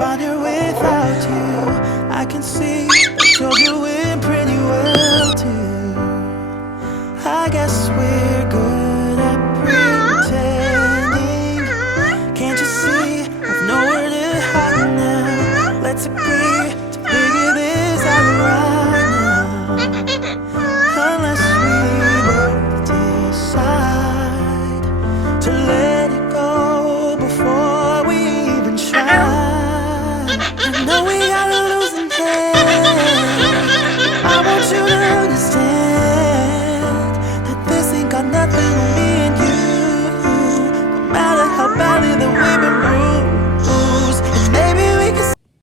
find her without you. I can see that you're doing pretty well too. I guess we're good at pretending. Can't you see I've nowhere to hide now? Let's agree to figure this out right now. Unless we both decide to let it go before we even try. I know we got a losing hand. I want you to